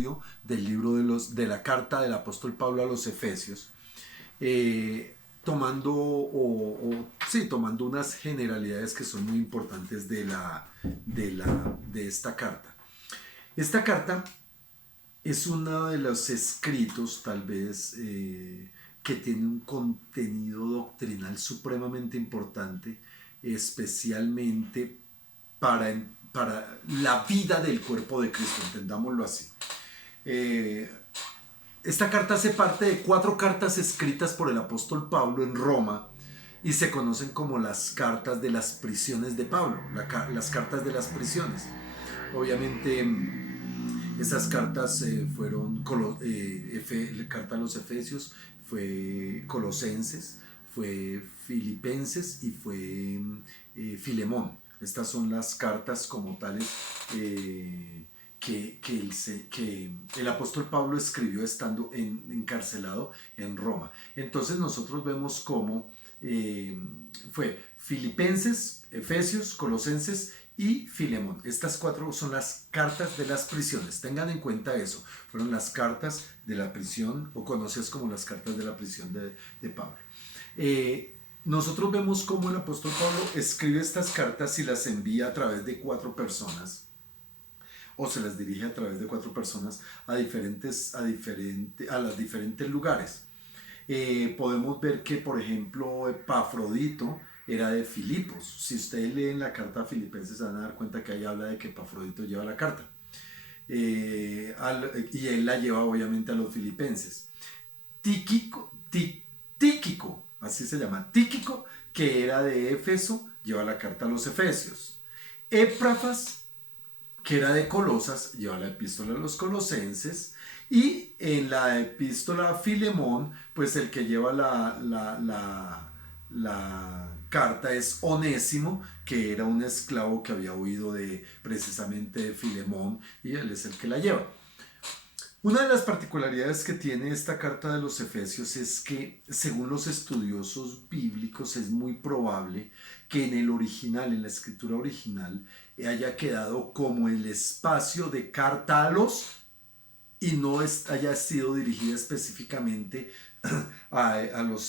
del libro de la carta del apóstol Pablo a los Efesios, tomando unas generalidades que son muy importantes de esta carta. Esta carta es uno de los escritos, tal vez, que tiene un contenido doctrinal supremamente importante, especialmente para la vida del cuerpo de Cristo, entendámoslo así. Esta carta hace parte de 4 cartas escritas por el apóstol Pablo en Roma y se conocen como las cartas de las prisiones de Pablo, las cartas de las prisiones. Obviamente esas cartas fueron carta a los Efesios, fue Colosenses, fue Filipenses y fue Filemón. Estas son las cartas como tales que el apóstol Pablo escribió estando encarcelado en Roma. Entonces nosotros vemos cómo fue Filipenses, Efesios, Colosenses y Filemón. Estas 4 son las cartas de las prisiones. Tengan en cuenta eso. Fueron las cartas de la prisión, o conocidas como las cartas de la prisión de Pablo. Nosotros vemos cómo el apóstol Pablo escribe estas cartas y las envía a través de 4 personas, o se las dirige a través de 4 personas a los diferentes lugares. Podemos ver que, por ejemplo, Epafrodito era de Filipos. Si ustedes leen la carta a Filipenses, se van a dar cuenta que ahí habla de que Epafrodito lleva la carta. Y él la lleva obviamente a los filipenses. Tíquico, así se llama, Tíquico, que era de Éfeso, lleva la carta a los Efesios. Éprafas, que era de Colosas, lleva la epístola a los Colosenses. Y en la epístola a Filemón, pues el que lleva la carta es Onésimo, que era un esclavo que había huido precisamente de Filemón, y él es el que la lleva. Una de las particularidades que tiene esta carta de los Efesios es que, según los estudiosos bíblicos, es muy probable que en el original, en la escritura original, haya quedado como el espacio de carta a los, y no haya sido dirigida específicamente a los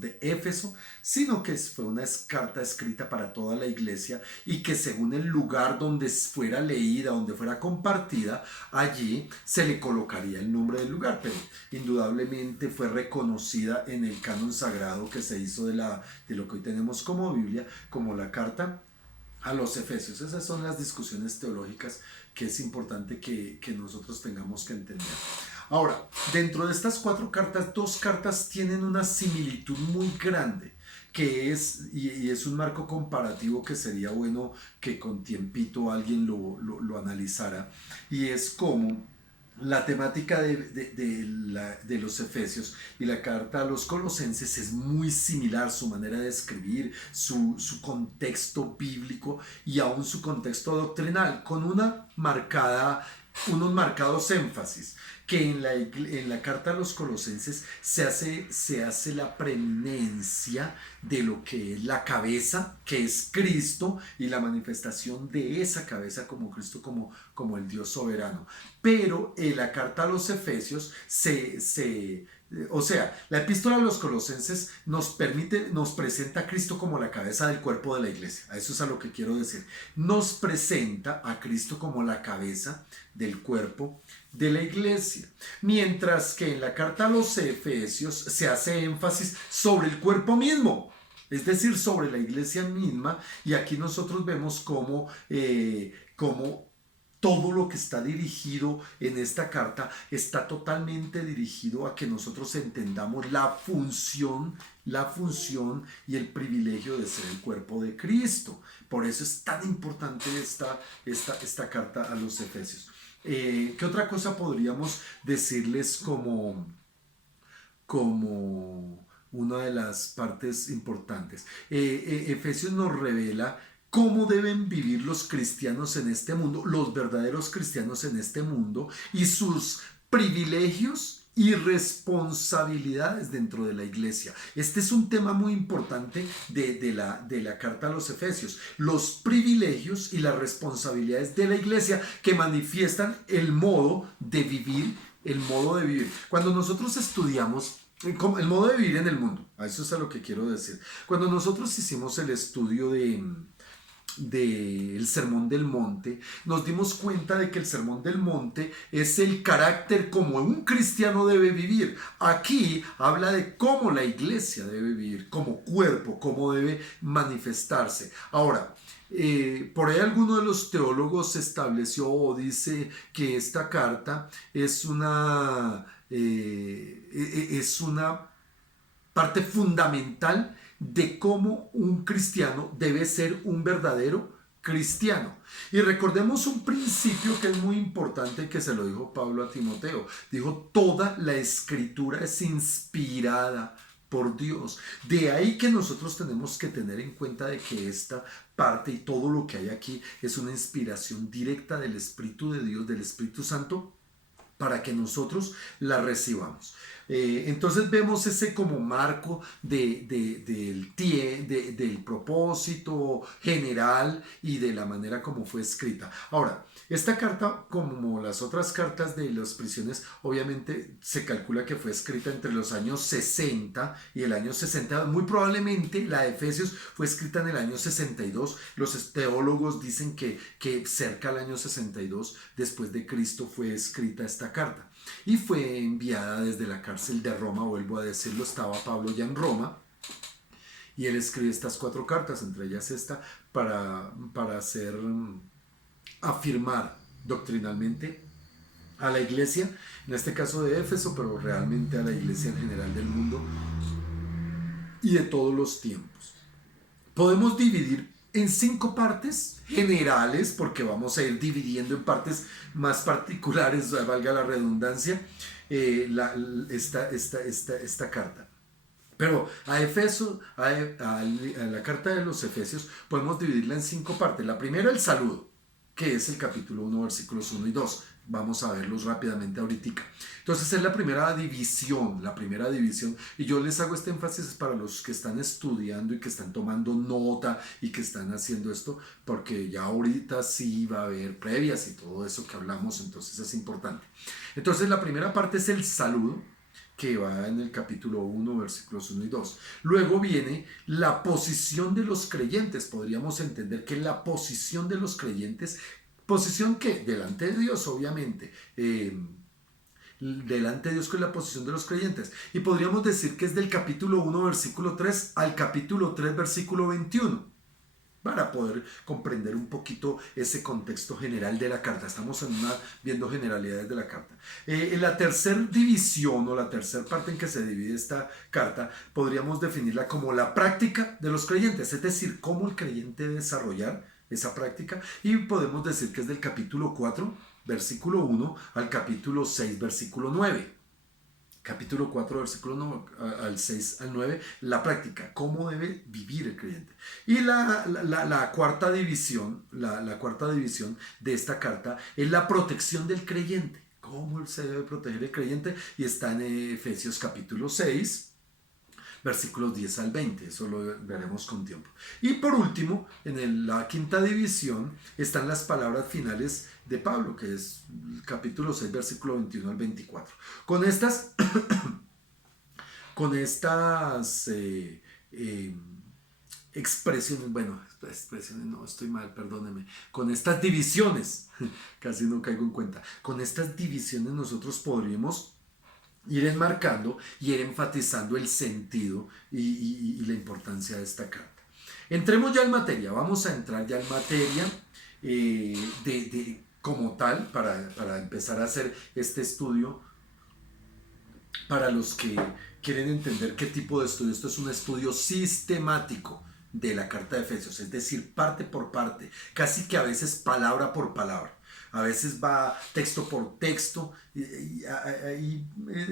de Éfeso, sino que fue una carta escrita para toda la iglesia, y que según el lugar donde fuera leída, donde fuera compartida, allí se le colocaría el nombre del lugar, pero indudablemente fue reconocida en el canon sagrado que se hizo de lo que hoy tenemos como Biblia, como la carta a los Efesios. Esas son las discusiones teológicas que es importante que nosotros tengamos que entender. Ahora, dentro de estas 4 cartas, 2 cartas tienen una similitud muy grande, que es, y es un marco comparativo que sería bueno que con tiempito alguien lo analizara, y es como la temática de los Efesios y la carta a los Colosenses es muy similar, su manera de escribir, su contexto bíblico y aún su contexto doctrinal, con unos marcados énfasis, que en la carta a los Colosenses se hace la preeminencia de lo que es la cabeza, que es Cristo, y la manifestación de esa cabeza como Cristo, como el Dios soberano. Pero en la carta a los Efesios la epístola a los Colosenses nos presenta a Cristo como la cabeza del cuerpo de la iglesia. A eso es a lo que quiero decir. Nos presenta a Cristo como la cabeza del cuerpo de la iglesia. Mientras que en la carta a los Efesios se hace énfasis sobre el cuerpo mismo, es decir, sobre la iglesia misma. Y aquí nosotros vemos cómo todo lo que está dirigido en esta carta está totalmente dirigido a que nosotros entendamos la función y el privilegio de ser el cuerpo de Cristo. Por eso es tan importante esta carta a los Efesios. ¿Qué otra cosa podríamos decirles como una de las partes importantes? Efesios nos revela cómo deben vivir los cristianos en este mundo, los verdaderos cristianos en este mundo, y sus privilegios y responsabilidades dentro de la iglesia. Este es un tema muy importante de la carta a los Efesios. Los privilegios y las responsabilidades de la iglesia que manifiestan el modo de vivir, el modo de vivir. Cuando nosotros estudiamos el modo de vivir en el mundo, a eso es a lo que quiero decir. Cuando nosotros hicimos el estudio del Sermón del Monte, nos dimos cuenta de que el Sermón del Monte es el carácter como un cristiano debe vivir. Aquí habla de cómo la iglesia debe vivir, como cuerpo, cómo debe manifestarse. Ahora, por ahí alguno de los teólogos estableció o dice que esta carta es una parte fundamental de cómo un cristiano debe ser un verdadero cristiano. Y recordemos un principio que es muy importante, que se lo dijo Pablo a Timoteo. Dijo: toda la escritura es inspirada por Dios. De ahí que nosotros tenemos que tener en cuenta de que esta parte y todo lo que hay aquí es una inspiración directa del Espíritu de Dios, del Espíritu Santo, para que nosotros la recibamos. Entonces vemos ese como marco del propósito general y de la manera como fue escrita. Ahora, esta carta, como las otras cartas de las prisiones, obviamente se calcula que fue escrita entre los años 60 y el año 60. Muy probablemente la de Efesios fue escrita en el año 62. Los teólogos dicen que cerca del año 62 después de Cristo fue escrita esta carta. Y fue enviada desde la cárcel de Roma, vuelvo a decirlo, estaba Pablo ya en Roma, y él escribe estas 4 cartas, entre ellas esta, para afirmar doctrinalmente a la iglesia, en este caso de Éfeso, pero realmente a la iglesia en general del mundo y de todos los tiempos. Podemos dividir en 5 partes generales, porque vamos a ir dividiendo en partes más particulares, valga la redundancia, esta carta. Pero a la carta de los Efesios podemos dividirla en 5 partes. La primera, el saludo, que es el capítulo 1, versículos 1 y 2. Vamos a verlos rápidamente ahorita. Entonces es la primera división. Y yo les hago este énfasis para los que están estudiando y que están tomando nota y que están haciendo esto, porque ya ahorita sí va a haber previas y todo eso que hablamos, entonces es importante. Entonces la primera parte es el saludo, que va en el capítulo 1, versículos 1 y 2. Luego viene la posición de los creyentes. Podríamos entender que la posición de los creyentes, posición que delante de Dios, obviamente, delante de Dios, con la posición de los creyentes. Y podríamos decir que es del capítulo 1, versículo 3 al capítulo 3, versículo 21. Para poder comprender un poquito ese contexto general de la carta. Estamos viendo generalidades de la carta. En la tercera división, o la tercera parte en que se divide esta carta, podríamos definirla como la práctica de los creyentes, es decir, cómo el creyente debe desarrollar esa práctica, y podemos decir que es del capítulo 4, versículo 1 al capítulo 6, versículo 9. Capítulo 4, versículo 6 al 9, la práctica, cómo debe vivir el creyente. Y la cuarta división, la cuarta división de esta carta es la protección del creyente, cómo se debe proteger el creyente, y está en Efesios capítulo 6, versículos 10 al 20, eso lo veremos con tiempo. Y por último, en la quinta división están las palabras finales de Pablo, que es el capítulo 6, versículo 21 al 24. Con estas expresiones, no, estoy mal, perdónenme, con estas divisiones, casi no caigo en cuenta, con estas divisiones nosotros podríamos ir enmarcando y ir enfatizando el sentido y la importancia de esta carta. Entremos ya en materia, vamos a entrar ya en materia como tal, para empezar a hacer este estudio, para los que quieren entender qué tipo de estudio. Esto es un estudio sistemático de la carta de Efesios, es decir, parte por parte, casi que a veces palabra por palabra. A veces va texto por texto, y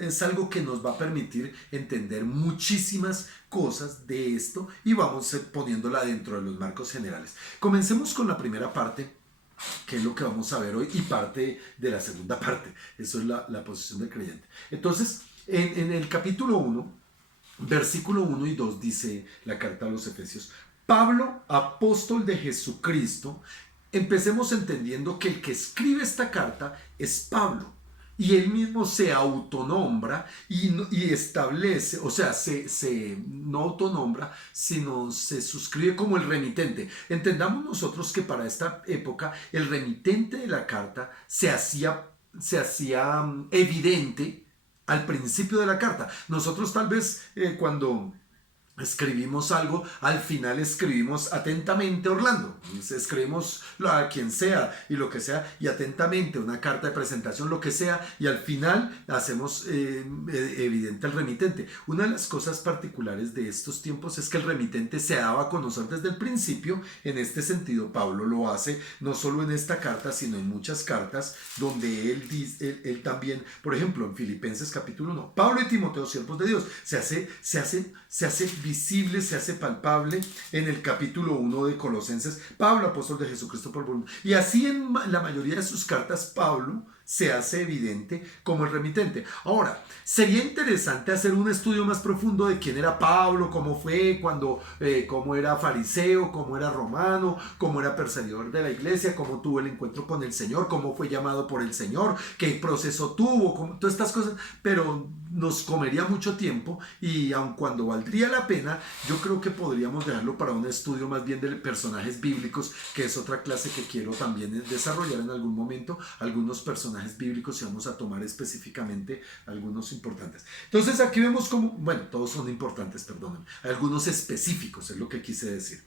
es algo que nos va a permitir entender muchísimas cosas de esto, y vamos poniéndola dentro de los marcos generales. Comencemos con la primera parte, que es lo que vamos a ver hoy y parte de la segunda parte. Eso es la posición del creyente. Entonces, en el capítulo 1, versículo 1 y 2 dice la carta a los Efesios: Pablo, apóstol de Jesucristo. Empecemos entendiendo que el que escribe esta carta es Pablo. Y él mismo se autonombra y establece, o sea, no autonombra, sino se suscribe como el remitente. Entendamos nosotros que para esta época el remitente de la carta se hacía evidente al principio de la carta. Nosotros tal vez cuando escribimos algo, al final escribimos atentamente Orlando, escribimos a quien sea y lo que sea, y atentamente una carta de presentación, lo que sea, y al final hacemos evidente el remitente. Una de las cosas particulares de estos tiempos es que el remitente se daba a conocer desde el principio. En este sentido, Pablo lo hace no solo en esta carta, sino en muchas cartas donde él también, por ejemplo, en Filipenses capítulo 1, Pablo y Timoteo, siervos de Dios, se hace visible, se hace palpable en el capítulo 1 de Colosenses, Pablo, apóstol de Jesucristo por voluntad. Y así en la mayoría de sus cartas, Pablo se hace evidente como el remitente. Ahora, sería interesante hacer un estudio más profundo de quién era Pablo, cómo fue, cómo era fariseo, cómo era romano, cómo era perseguidor de la iglesia, cómo tuvo el encuentro con el Señor, cómo fue llamado por el Señor, qué proceso tuvo, todas estas cosas, pero nos comería mucho tiempo y aun cuando valdría la pena, yo creo que podríamos dejarlo para un estudio más bien de personajes bíblicos, que es otra clase que quiero también desarrollar en algún momento, algunos personajes bíblicos, y vamos a tomar específicamente algunos importantes. Entonces aquí vemos como, bueno, todos son importantes, perdónenme, algunos específicos es lo que quise decir.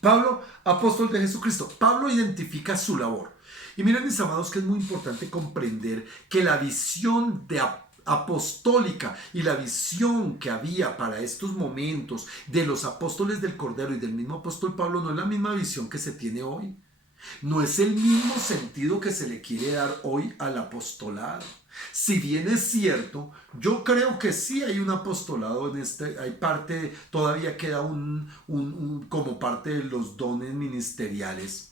Pablo, apóstol de Jesucristo. Pablo identifica su labor. Y miren, mis amados, que es muy importante comprender que la visión apostólica y la visión que había para estos momentos de los apóstoles del Cordero y del mismo apóstol Pablo no es la misma visión que se tiene hoy. No es el mismo sentido que se le quiere dar hoy al apostolado. Si bien es cierto, yo creo que sí hay un apostolado en hay parte, todavía queda como parte de los dones ministeriales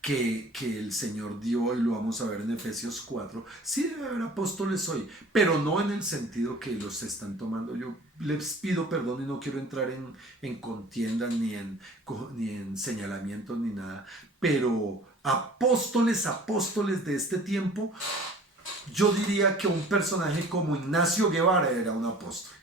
que el Señor dio, y lo vamos a ver en Efesios 4, sí debe haber apóstoles hoy, pero no en el sentido que los están tomando. Yo les pido perdón y no quiero entrar en contiendas ni en señalamientos ni nada, pero apóstoles de este tiempo, yo diría que un personaje como Ignacio Guevara era un apóstol.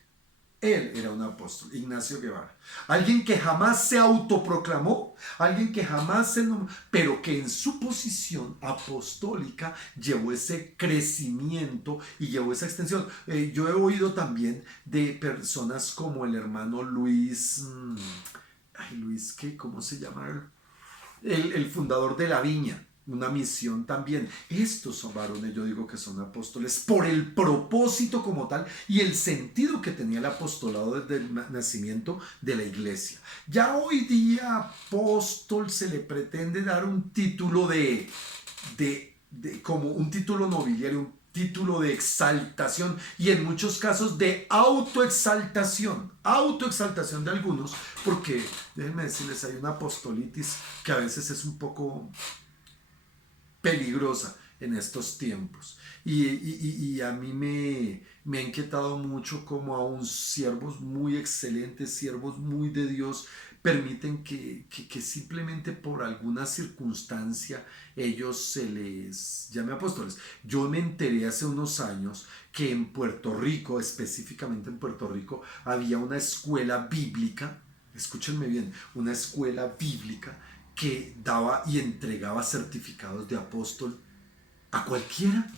Él era un apóstol, Ignacio Guevara. Alguien que jamás se autoproclamó, alguien que jamás se nombró, pero que en su posición apostólica llevó ese crecimiento y llevó esa extensión. Yo he oído también de personas como el hermano Luis, Luis, ¿qué? ¿Cómo se llama? El fundador de La Viña. Una misión también. Estos son varones, yo digo que son apóstoles por el propósito como tal y el sentido que tenía el apostolado desde el nacimiento de la iglesia. Ya hoy día apóstol se le pretende dar un título como un título nobiliario, un título de exaltación y en muchos casos de autoexaltación de algunos, porque déjenme decirles, hay una apostolitis que a veces es un poco peligrosa en estos tiempos y a mí me ha inquietado mucho como aún siervos muy excelentes, siervos muy de Dios, permiten que simplemente por alguna circunstancia ellos se les llame apóstoles. Yo me enteré hace unos años que en Puerto Rico, específicamente en Puerto Rico, había una escuela bíblica, escúchenme bien, una escuela bíblica que daba y entregaba certificados de apóstol a cualquiera.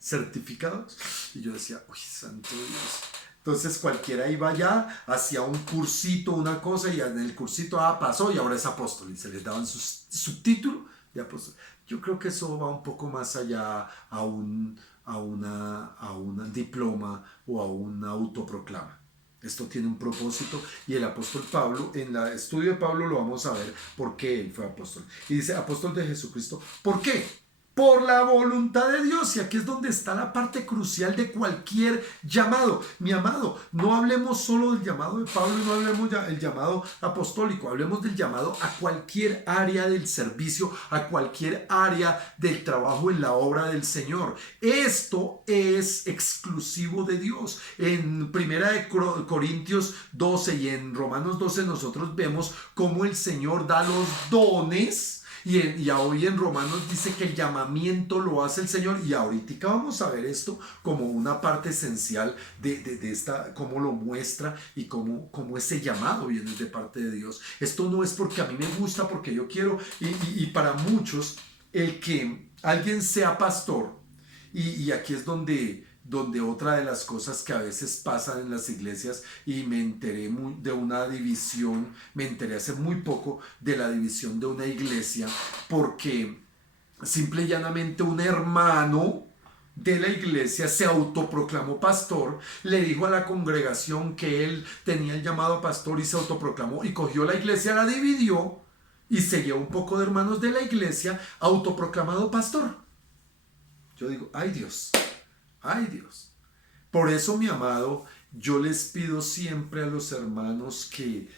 Certificados. Y yo decía, uy, santo Dios. Entonces cualquiera iba allá, hacía un cursito, una cosa, y en el cursito pasó y ahora es apóstol. Y se les daban su título de apóstol. Yo creo que eso va un poco más allá a un diploma o a una autoproclama. Esto tiene un propósito y el apóstol Pablo, en el estudio de Pablo lo vamos a ver por qué él fue apóstol. Y dice apóstol de Jesucristo. ¿Por qué? por la voluntad de Dios. Y aquí es donde está la parte crucial de cualquier llamado. Mi amado, no hablemos solo del llamado de Pablo y no hablemos del llamado apostólico, hablemos del llamado a cualquier área del servicio, a cualquier área del trabajo en la obra del Señor. Esto es exclusivo de Dios. En Primera de Corintios 12 y en Romanos 12 nosotros vemos cómo el Señor da los dones. Y hoy en Romanos dice que el llamamiento lo hace el Señor, y ahorita vamos a ver esto como una parte esencial de esta, cómo lo muestra y cómo ese llamado viene de parte de Dios. Esto no es porque a mí me gusta, porque yo quiero, y para muchos el que alguien sea pastor, y aquí es donde otra de las cosas que a veces pasan en las iglesias, y me enteré de una división, me enteré hace muy poco de la división de una iglesia, porque simple y llanamente un hermano de la iglesia se autoproclamó pastor, le dijo a la congregación que él tenía el llamado a pastor y se autoproclamó, y cogió la iglesia, la dividió y se llevó un poco de hermanos de la iglesia autoproclamado pastor. Yo digo, ay Dios. Ay Dios. Por eso, mi amado, yo les pido siempre a los hermanos que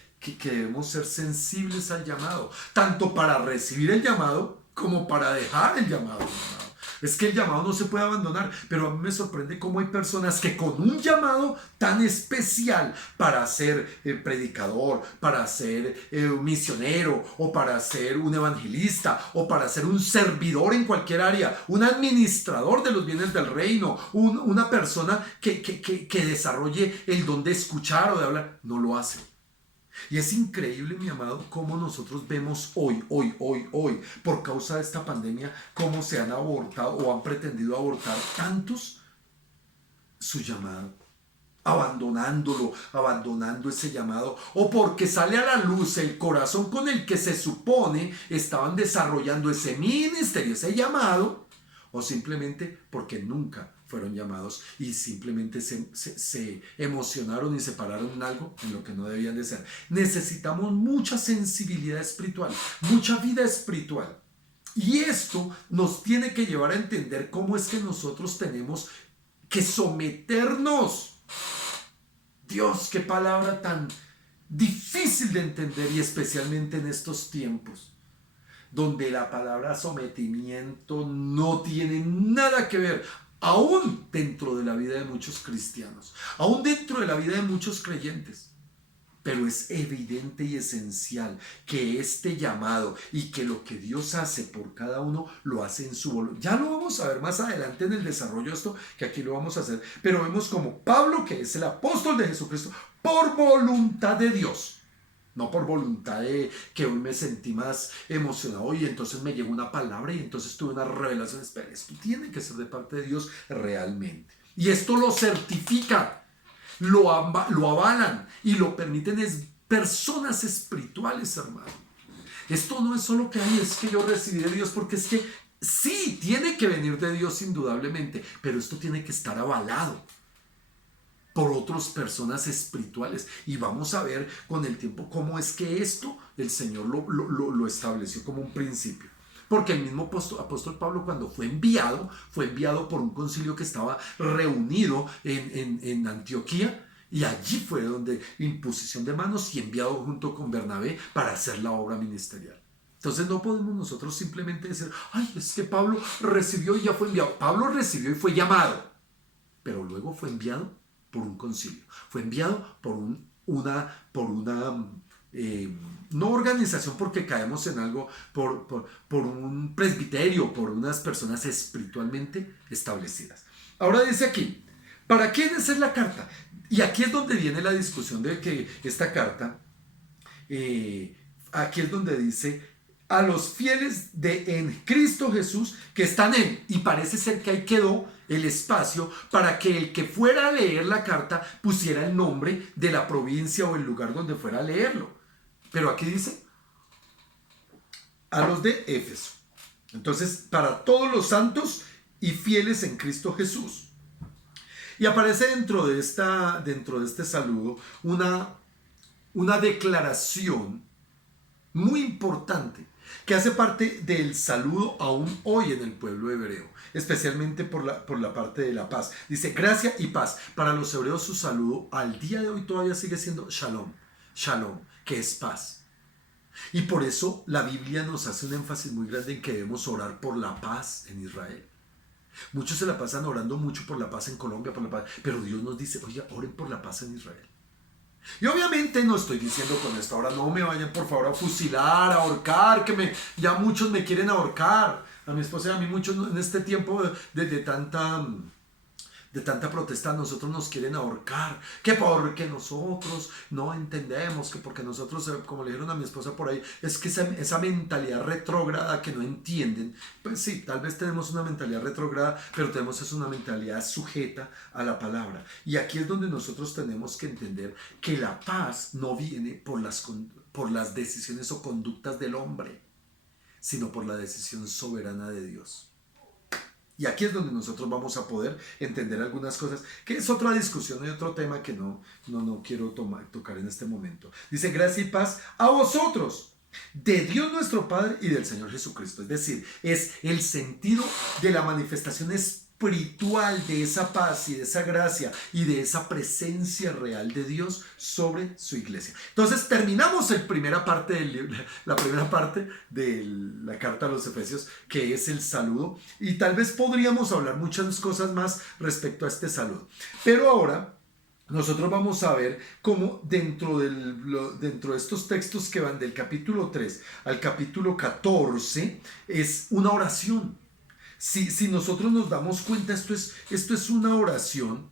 debemos ser sensibles al llamado, tanto para recibir el llamado como para dejar el llamado, mi amado. Es que el llamado no se puede abandonar, pero a mí me sorprende cómo hay personas que con un llamado tan especial para ser predicador, para ser misionero, o para ser un evangelista, o para ser un servidor en cualquier área, un administrador de los bienes del reino, una persona que desarrolle el don de escuchar o de hablar, no lo hace. Y es increíble, mi amado, cómo nosotros vemos hoy, por causa de esta pandemia, cómo se han abortado o han pretendido abortar tantos su llamado, abandonando ese llamado, o porque sale a la luz el corazón con el que se supone estaban desarrollando ese ministerio, ese llamado, o simplemente porque nunca fueron llamados y simplemente se emocionaron y se pararon en algo en lo que no debían de ser. Necesitamos mucha sensibilidad espiritual, mucha vida espiritual. Y esto nos tiene que llevar a entender cómo es que nosotros tenemos que someternos. Dios, qué palabra tan difícil de entender, y especialmente en estos tiempos, donde la palabra sometimiento no tiene nada que ver, aún dentro de la vida de muchos cristianos, aún dentro de la vida de muchos creyentes. Pero es evidente y esencial que este llamado y que lo que Dios hace por cada uno lo hace en su voluntad. Ya lo vamos a ver más adelante en el desarrollo de esto, que aquí lo vamos a hacer. Pero vemos como Pablo, que es el apóstol de Jesucristo, por voluntad de Dios. No por voluntad de que hoy me sentí más emocionado y entonces me llegó una palabra y entonces tuve una revelación. Espera, esto tiene que ser de parte de Dios realmente. Y esto lo certifica, lo avalan y lo permiten personas espirituales, hermano. Esto no es solo que es que yo recibí de Dios, porque es que sí, tiene que venir de Dios indudablemente, pero esto tiene que estar avalado por otras personas espirituales, y vamos a ver con el tiempo cómo es que esto el Señor lo estableció como un principio. Porque el mismo apóstol Pablo, cuando fue enviado por un concilio que estaba reunido en Antioquía, y allí fue donde imposición de manos y enviado junto con Bernabé para hacer la obra ministerial. Entonces no podemos nosotros simplemente decir, ay, es que Pablo recibió y ya fue enviado. Pablo recibió y fue llamado, pero luego fue enviado por un concilio, fue enviado por una no organización, porque caemos en algo, por un presbiterio, por unas personas espiritualmente establecidas. Ahora dice aquí, ¿para quién es la carta? Y aquí es donde viene la discusión de que esta carta, aquí es donde dice, a los fieles en Cristo Jesús que están en, y parece ser que ahí quedó el espacio para que el que fuera a leer la carta pusiera el nombre de la provincia o el lugar donde fuera a leerlo. Pero aquí dice, a los de Éfeso. Entonces, para todos los santos y fieles en Cristo Jesús. Y aparece dentro de este saludo una declaración muy importante, que hace parte del saludo aún hoy en el pueblo hebreo, especialmente por la parte de la paz. Dice gracia y paz. Para los hebreos su saludo al día de hoy todavía sigue siendo shalom, shalom, que es paz. Y por eso la Biblia nos hace un énfasis muy grande en que debemos orar por la paz en Israel. Muchos se la pasan orando mucho por la paz en Colombia, por la paz, pero Dios nos dice, oye, oren por la paz en Israel. Y obviamente no estoy diciendo con esto, ahora no me vayan por favor a fusilar, a ahorcar, ya muchos me quieren ahorcar. A mi esposa y a mí muchos en este tiempo de tanta protesta, nosotros nos quieren ahorcar, que porque nosotros no entendemos, que porque nosotros, como le dijeron a mi esposa por ahí, es que esa mentalidad retrógrada que no entienden, pues sí, tal vez tenemos una mentalidad retrógrada, pero tenemos una mentalidad sujeta a la palabra. Y aquí es donde nosotros tenemos que entender que la paz no viene por las decisiones o conductas del hombre, sino por la decisión soberana de Dios. Y aquí es donde nosotros vamos a poder entender algunas cosas, que es otra discusión y otro tema que no quiero tocar en este momento. Dice, gracia y paz a vosotros, de Dios nuestro Padre y del Señor Jesucristo. Es decir, es el sentido de la manifestación espiritual de esa paz y de esa gracia y de esa presencia real de Dios sobre su iglesia. Entonces terminamos la primera parte de la carta a los Efesios, que es el saludo, y tal vez podríamos hablar muchas cosas más respecto a este saludo, pero ahora nosotros vamos a ver cómo dentro de estos textos que van del capítulo 3 al capítulo 14 es una oración. Si nosotros nos damos cuenta, esto es una oración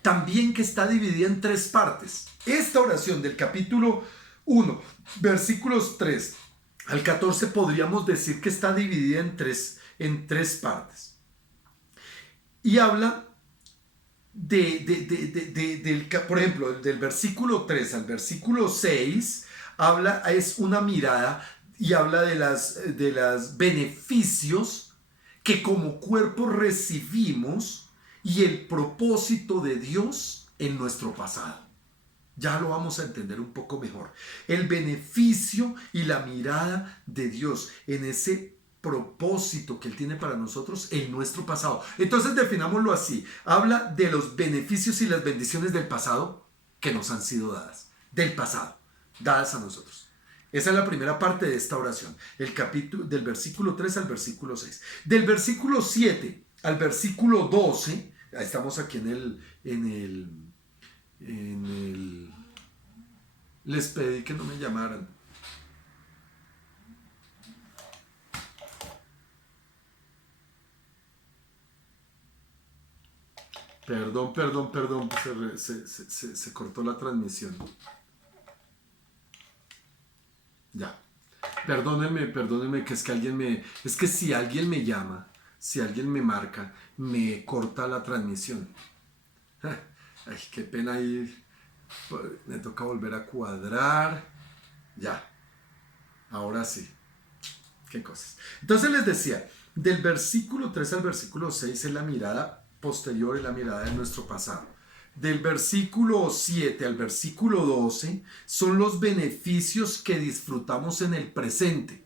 también que está dividida en tres partes. Esta oración del capítulo 1, versículos 3 al 14, podríamos decir que está dividida en tres partes. Y habla por ejemplo, del versículo 3 al versículo 6, es una mirada y habla de las beneficios que como cuerpo recibimos y el propósito de Dios en nuestro pasado. Ya lo vamos a entender un poco mejor. El beneficio y la mirada de Dios en ese propósito que Él tiene para nosotros en nuestro pasado. Entonces definámoslo así. Habla de los beneficios y las bendiciones del pasado que nos han sido dadas. Del pasado, dadas a nosotros. Esa es la primera parte de esta oración, el capítulo del versículo 3 al versículo 6. Del versículo 7 al versículo 12, estamos aquí les pedí que no me llamaran. Perdón, se cortó la transmisión. Ya. Perdónenme, que es que si alguien me llama, si alguien me marca, me corta la transmisión. Ay, qué pena ahí. Me toca volver a cuadrar. Ya. Ahora sí. Qué cosas. Entonces les decía, del versículo 3 al versículo 6 es la mirada posterior, es la mirada de nuestro pasado. Del versículo 7 al versículo 12 son los beneficios que disfrutamos en el presente.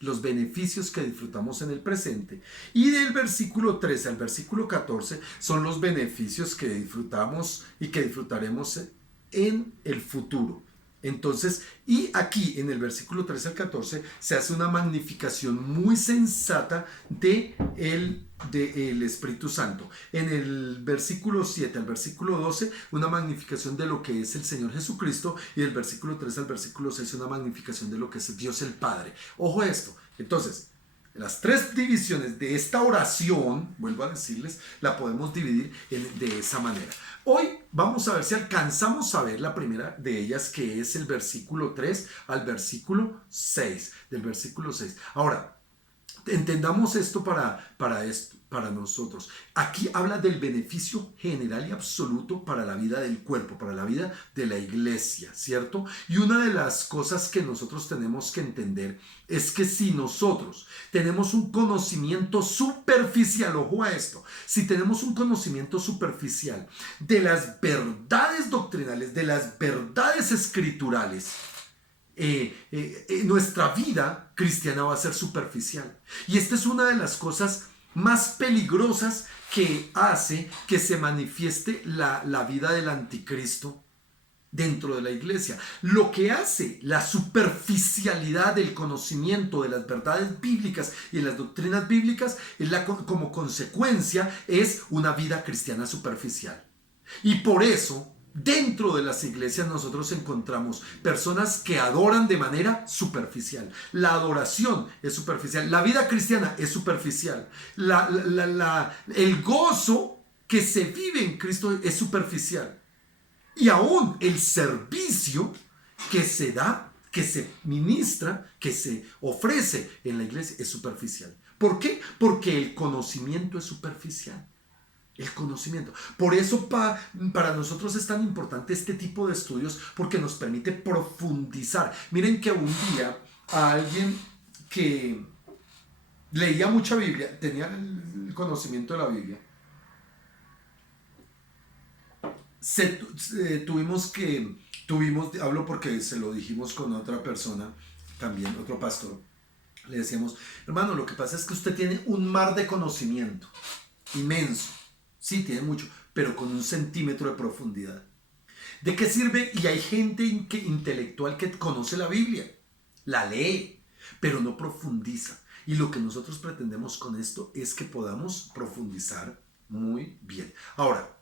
Los beneficios que disfrutamos en el presente. Y del versículo 13 al versículo 14 son los beneficios que disfrutamos y que disfrutaremos en el futuro. Entonces, y aquí en el versículo 13 al 14 se hace una magnificación muy sensata del Espíritu Santo. En el versículo 7 al versículo 12, una magnificación de lo que es el Señor Jesucristo, y del versículo 3 al versículo 6, una magnificación de lo que es Dios el Padre. Ojo a esto. Entonces, las tres divisiones de esta oración, vuelvo a decirles, la podemos dividir de esa manera. Hoy vamos a ver si alcanzamos a ver la primera de ellas, que es el versículo 3 al versículo 6, del versículo 6. Ahora, entendamos esto para nosotros. Aquí habla del beneficio general y absoluto para la vida del cuerpo, para la vida de la iglesia, ¿cierto? Y una de las cosas que nosotros tenemos que entender es que si nosotros tenemos un conocimiento superficial, ojo a esto, si tenemos un conocimiento superficial de las verdades doctrinales, de las verdades escriturales, nuestra vida cristiana va a ser superficial. Y esta es una de las cosas más peligrosas que hace que se manifieste la vida del anticristo dentro de la iglesia. Lo que hace la superficialidad del conocimiento de las verdades bíblicas y de las doctrinas bíblicas es como consecuencia es una vida cristiana superficial. Y por eso dentro de las iglesias nosotros encontramos personas que adoran de manera superficial. La adoración es superficial. La vida cristiana es superficial. El gozo que se vive en Cristo es superficial. Y aún el servicio que se da, que se ministra, que se ofrece en la iglesia es superficial. ¿Por qué? Porque el conocimiento es superficial. El conocimiento. Por eso para nosotros es tan importante este tipo de estudios, porque nos permite profundizar. Miren que un día a alguien que leía mucha Biblia, tenía el conocimiento de la Biblia, hablo porque se lo dijimos con otra persona, también otro pastor, le decíamos, hermano, lo que pasa es que usted tiene un mar de conocimiento inmenso. Sí, tiene mucho, pero con un centímetro de profundidad. ¿De qué sirve? Y hay gente intelectual que conoce la Biblia, la lee, pero no profundiza. Y lo que nosotros pretendemos con esto es que podamos profundizar muy bien. Ahora,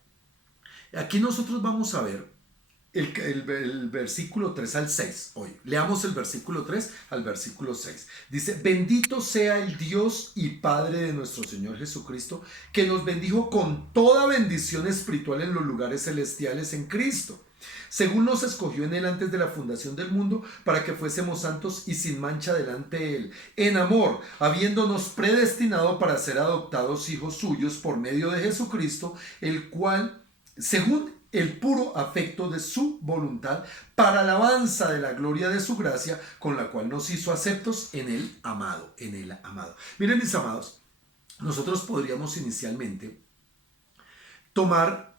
aquí nosotros vamos a ver el versículo 3 al 6. Hoy leamos el versículo 3 al versículo 6. Dice: bendito sea el Dios y Padre de nuestro Señor Jesucristo, que nos bendijo con toda bendición espiritual en los lugares celestiales en Cristo, según nos escogió en él antes de la fundación del mundo, para que fuésemos santos y sin mancha delante de él, en amor, habiéndonos predestinado para ser adoptados hijos suyos por medio de Jesucristo, el cual, según el puro afecto de su voluntad, para alabanza de la gloria de su gracia, con la cual nos hizo aceptos en el amado, Miren, mis amados, nosotros podríamos inicialmente tomar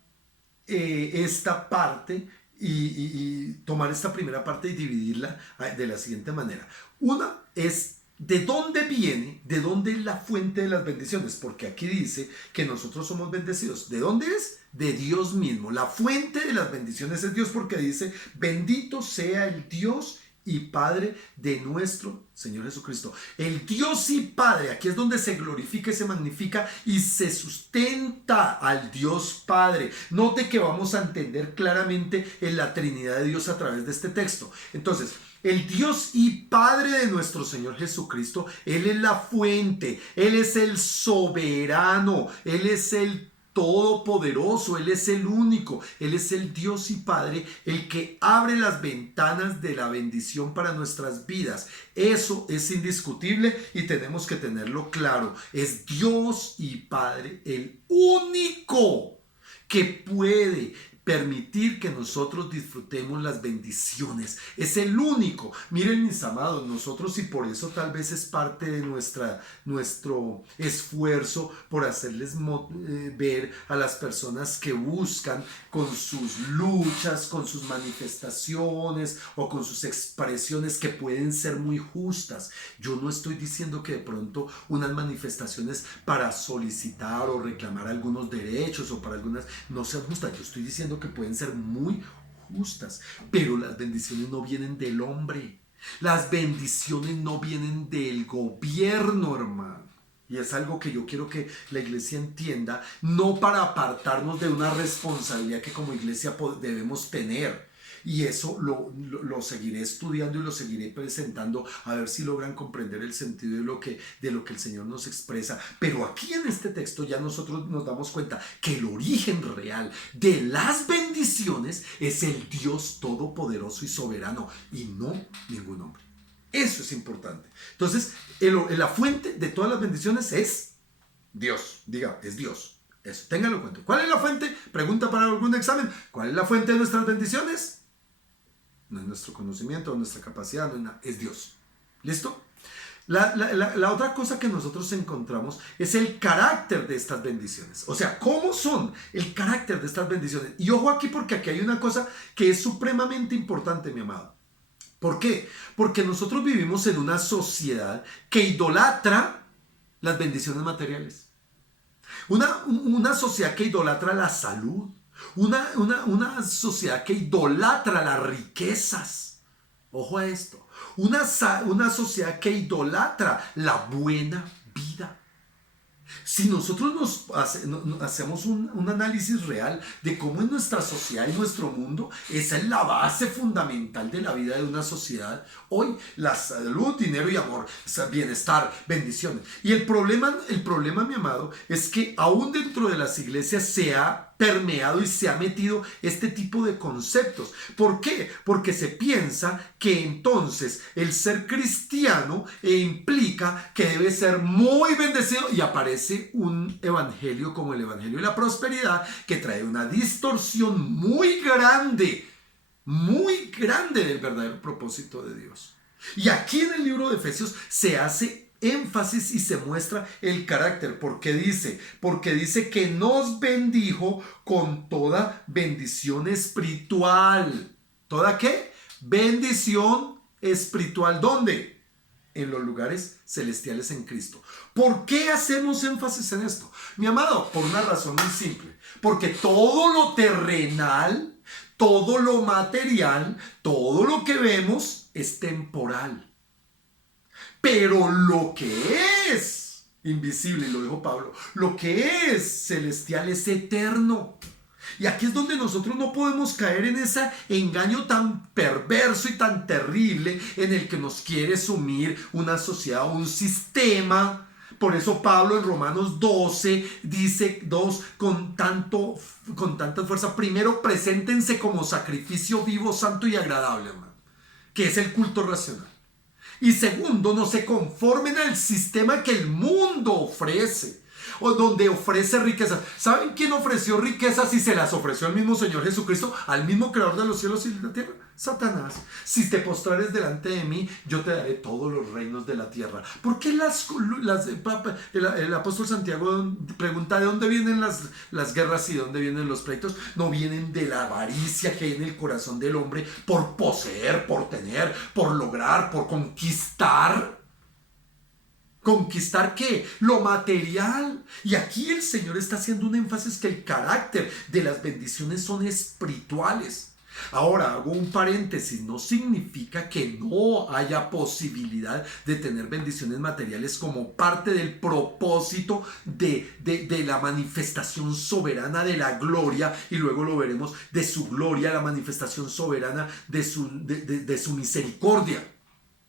esta parte y tomar esta primera parte y dividirla de la siguiente manera. Una es: ¿de dónde viene? ¿De dónde es la fuente de las bendiciones? Porque aquí dice que nosotros somos bendecidos. ¿De dónde es? De Dios mismo. La fuente de las bendiciones es Dios, porque dice: bendito sea el Dios y Padre de nuestro Señor Jesucristo. El Dios y Padre, aquí es donde se glorifica y se magnifica y se sustenta al Dios Padre. Note que vamos a entender claramente en la Trinidad de Dios a través de este texto. Entonces, el Dios y Padre de nuestro Señor Jesucristo, Él es la fuente, Él es el soberano, Él es el todopoderoso, Él es el único, Él es el Dios y Padre, el que abre las ventanas de la bendición para nuestras vidas. Eso es indiscutible y tenemos que tenerlo claro. Es Dios y Padre el único que puede permitir que nosotros disfrutemos las bendiciones. Es el único. Miren, mis amados, nosotros, y por eso tal vez es parte de nuestro esfuerzo por hacerles ver a las personas que buscan con sus luchas, con sus manifestaciones o con sus expresiones, que pueden ser muy justas. Yo no estoy diciendo que de pronto unas manifestaciones para solicitar o reclamar algunos derechos o para algunas no sean justas. Yo estoy diciendo que pueden ser muy justas, pero las bendiciones no vienen del hombre, las bendiciones no vienen del gobierno, hermano. Y es algo que yo quiero que la iglesia entienda, no para apartarnos de una responsabilidad que como iglesia debemos tener. Y eso lo seguiré estudiando y lo seguiré presentando, a ver si logran comprender el sentido de lo que el Señor nos expresa. Pero aquí en este texto ya nosotros nos damos cuenta que el origen real de las bendiciones es el Dios todopoderoso y soberano, y no ningún hombre. Eso es importante. Entonces, la fuente de todas las bendiciones es Dios. Diga, es Dios. Eso, ténganlo en cuenta. ¿Cuál es la fuente? Pregunta para algún examen. ¿Cuál es la fuente de nuestras bendiciones? No es nuestro conocimiento, no es nuestra capacidad, no es nada, es Dios. ¿Listo? La otra cosa que nosotros encontramos es el carácter de estas bendiciones. O sea, ¿cómo son el carácter de estas bendiciones? Y ojo aquí, porque aquí hay una cosa que es supremamente importante, mi amado. ¿Por qué? Porque nosotros vivimos en una sociedad que idolatra las bendiciones materiales. Una sociedad que idolatra la salud. Una sociedad que idolatra las riquezas. Ojo a esto. Una sociedad que idolatra la buena vida. Si nosotros hacemos un análisis real de cómo es nuestra sociedad y nuestro mundo, esa es la base fundamental de la vida de una sociedad. Hoy, la salud, dinero y amor, bienestar, bendiciones. Y el problema, mi amado, es que aún dentro de las iglesias se ha permeado y se ha metido este tipo de conceptos. ¿Por qué? Porque se piensa que entonces el ser cristiano implica que debe ser muy bendecido, y aparece un evangelio como el evangelio de la prosperidad que trae una distorsión muy grande del verdadero propósito de Dios. Y aquí en el libro de Efesios se hace énfasis y se muestra el carácter. Porque dice que nos bendijo con toda bendición espiritual. ¿Toda qué? Bendición espiritual. ¿Dónde? En los lugares celestiales en Cristo. ¿Por qué hacemos énfasis en esto? Mi amado, por una razón muy simple. Porque todo lo terrenal, todo lo material, todo lo que vemos es temporal. Pero lo que es invisible, y lo dijo Pablo, lo que es celestial es eterno. Y aquí es donde nosotros no podemos caer en ese engaño tan perverso y tan terrible en el que nos quiere sumir una sociedad o un sistema. Por eso Pablo en Romanos 12 dice con tanta fuerza: primero preséntense como sacrificio vivo, santo y agradable, hermano, que es el culto racional. Y segundo, no se conformen al sistema que el mundo ofrece, o donde ofrece riquezas. ¿Saben quién ofreció riquezas y se las ofreció el mismo Señor Jesucristo, al mismo creador de los cielos y de la tierra? Satanás. Si te postrares delante de mí, yo te daré todos los reinos de la tierra. ¿Por qué el apóstol Santiago pregunta de dónde vienen las guerras y de dónde vienen los pleitos? No vienen de la avaricia que hay en el corazón del hombre por poseer, por tener, por lograr, por conquistar. ¿Conquistar qué? Lo material. Y aquí el Señor está haciendo un énfasis que el carácter de las bendiciones son espirituales. Ahora hago un paréntesis: no significa que no haya posibilidad de tener bendiciones materiales como parte del propósito de la manifestación soberana de la gloria, y luego lo veremos, de su gloria, la manifestación soberana de su misericordia.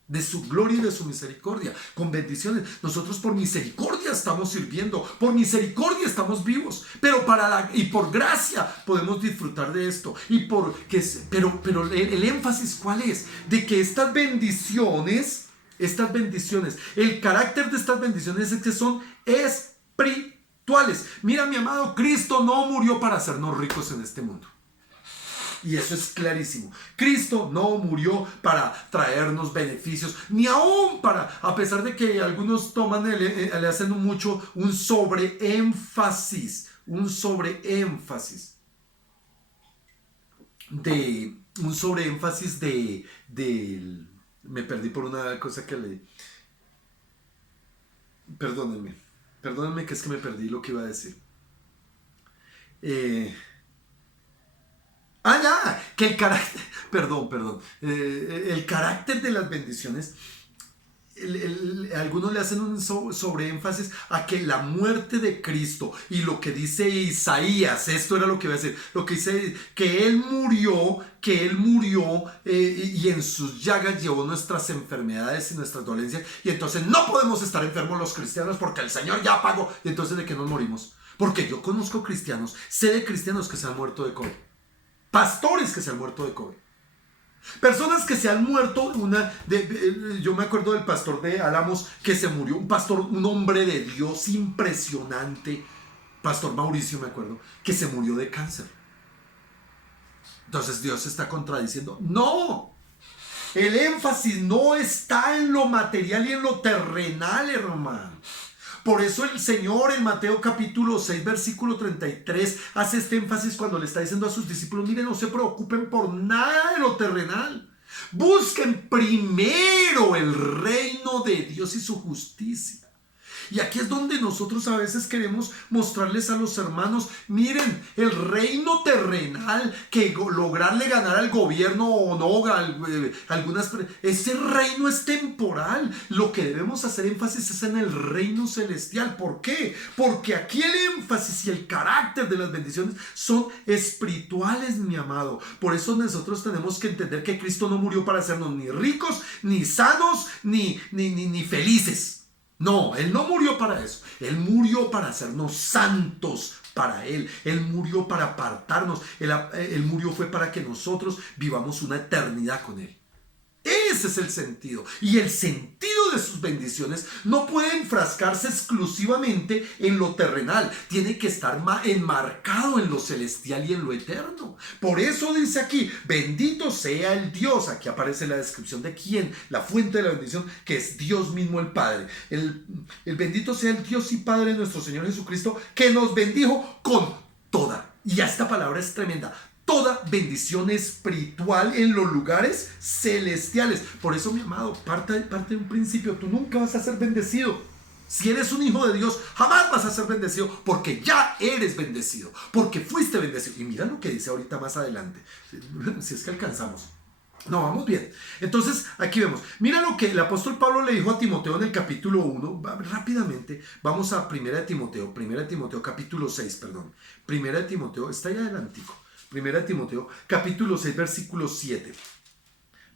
De su gloria y de su misericordia, con bendiciones. Nosotros por misericordia estamos sirviendo, por misericordia estamos vivos, pero por gracia podemos disfrutar de esto. Pero el énfasis, ¿cuál es? De que estas bendiciones, el carácter de estas bendiciones es que son espirituales. Mira, mi amado, Cristo no murió para hacernos ricos en este mundo. Y eso es clarísimo. Cristo no murió para traernos beneficios, ni aún a pesar de que algunos le hacen mucho un sobreénfasis me perdí por una cosa que le... Perdónenme que es que me perdí lo que iba a decir. Que el carácter, el carácter de las bendiciones, algunos le hacen un sobreénfasis a que la muerte de Cristo y lo que dice Isaías, esto era lo que iba a decir, lo que dice que Él murió y en sus llagas llevó nuestras enfermedades y nuestras dolencias, y entonces no podemos estar enfermos los cristianos porque el Señor ya pagó. Y entonces, ¿de qué nos morimos? Porque yo conozco cristianos, sé de cristianos que se han muerto de COVID. Pastores que se han muerto de COVID. Personas que se han muerto. Yo me acuerdo del pastor de Álamos que se murió. Un hombre de Dios impresionante. Pastor Mauricio, me acuerdo, que se murió de cáncer. Entonces Dios se está contradiciendo. No. El énfasis no está en lo material y en lo terrenal, hermano. Por eso el Señor en Mateo capítulo 6 versículo 33 hace este énfasis cuando le está diciendo a sus discípulos: miren, no se preocupen por nada de lo terrenal. Busquen primero el reino de Dios y su justicia. Y aquí es donde nosotros a veces queremos mostrarles a los hermanos, miren, el reino terrenal, que lograrle ganar al gobierno o no, ese reino es temporal. Lo que debemos hacer énfasis es en el reino celestial. ¿Por qué? Porque aquí el énfasis y el carácter de las bendiciones son espirituales, mi amado. Por eso nosotros tenemos que entender que Cristo no murió para hacernos ni ricos, ni sanos, ni felices. No, Él no murió para eso. Él murió para hacernos santos para Él. Él murió para apartarnos. Él murió fue para que nosotros vivamos una eternidad con Él. Ese es el sentido. Y el sentido de sus bendiciones no puede enfrascarse exclusivamente en lo terrenal. Tiene que estar enmarcado en lo celestial y en lo eterno. Por eso dice aquí, bendito sea el Dios. Aquí aparece la descripción de quién, la fuente de la bendición, que es Dios mismo el Padre. El bendito sea el Dios y Padre de nuestro Señor Jesucristo, que nos bendijo con toda. Y esta palabra es tremenda. Toda bendición espiritual en los lugares celestiales. Por eso, mi amado, parte de un principio. Tú nunca vas a ser bendecido. Si eres un hijo de Dios, jamás vas a ser bendecido, porque ya eres bendecido, porque fuiste bendecido. Y mira lo que dice ahorita más adelante, si es que alcanzamos. No, vamos bien. Entonces, aquí vemos. Mira lo que el apóstol Pablo le dijo a Timoteo en el capítulo 1. Rápidamente, vamos a 1 Timoteo capítulo 6, perdón. 1 Timoteo, está ahí adelantico. 1 Timoteo, capítulo 6, versículo 7.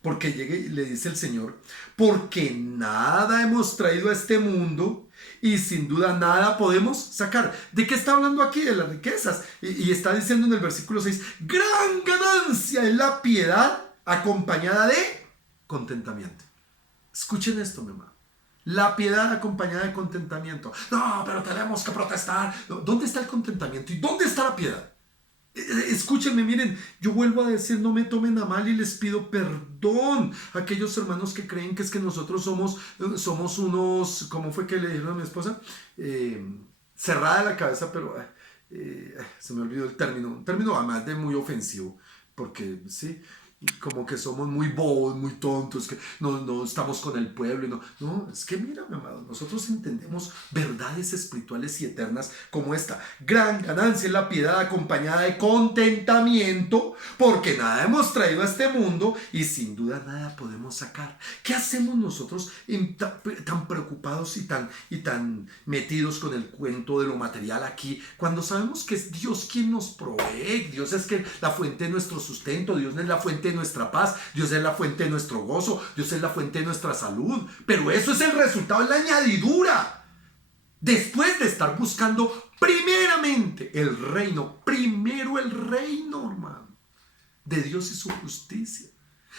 Porque llega y le dice el Señor, porque nada hemos traído a este mundo y sin duda nada podemos sacar. ¿De qué está hablando aquí? De las riquezas. Y está diciendo en el versículo 6, gran ganancia es la piedad acompañada de contentamiento. Escuchen esto, mi hermano. La piedad acompañada de contentamiento. No, pero tenemos que protestar. ¿Dónde está el contentamiento? ¿Y dónde está la piedad? Escúchenme, miren, yo vuelvo a decir, no me tomen a mal y les pido perdón a aquellos hermanos que creen que es que nosotros somos unos, ¿cómo fue que le dijeron a mi esposa? Cerrada la cabeza, pero se me olvidó el término, un término además de muy ofensivo, porque sí, como que somos muy bobos, muy tontos, que no estamos con el pueblo. No, es que mira, mi amado, nosotros entendemos verdades espirituales y eternas como esta. Gran ganancia es la piedad acompañada de contentamiento, porque nada hemos traído a este mundo y sin duda nada podemos sacar. ¿Qué hacemos nosotros tan preocupados y tan metidos con el cuento de lo material aquí, cuando sabemos que es Dios quien nos provee? Dios es la fuente de nuestro sustento, Dios es la fuente de nuestra paz, Dios es la fuente de nuestro gozo, Dios es la fuente de nuestra salud. Pero eso es el resultado, es la añadidura. Después de estar buscando primeramente el reino, hermano, de Dios y su justicia.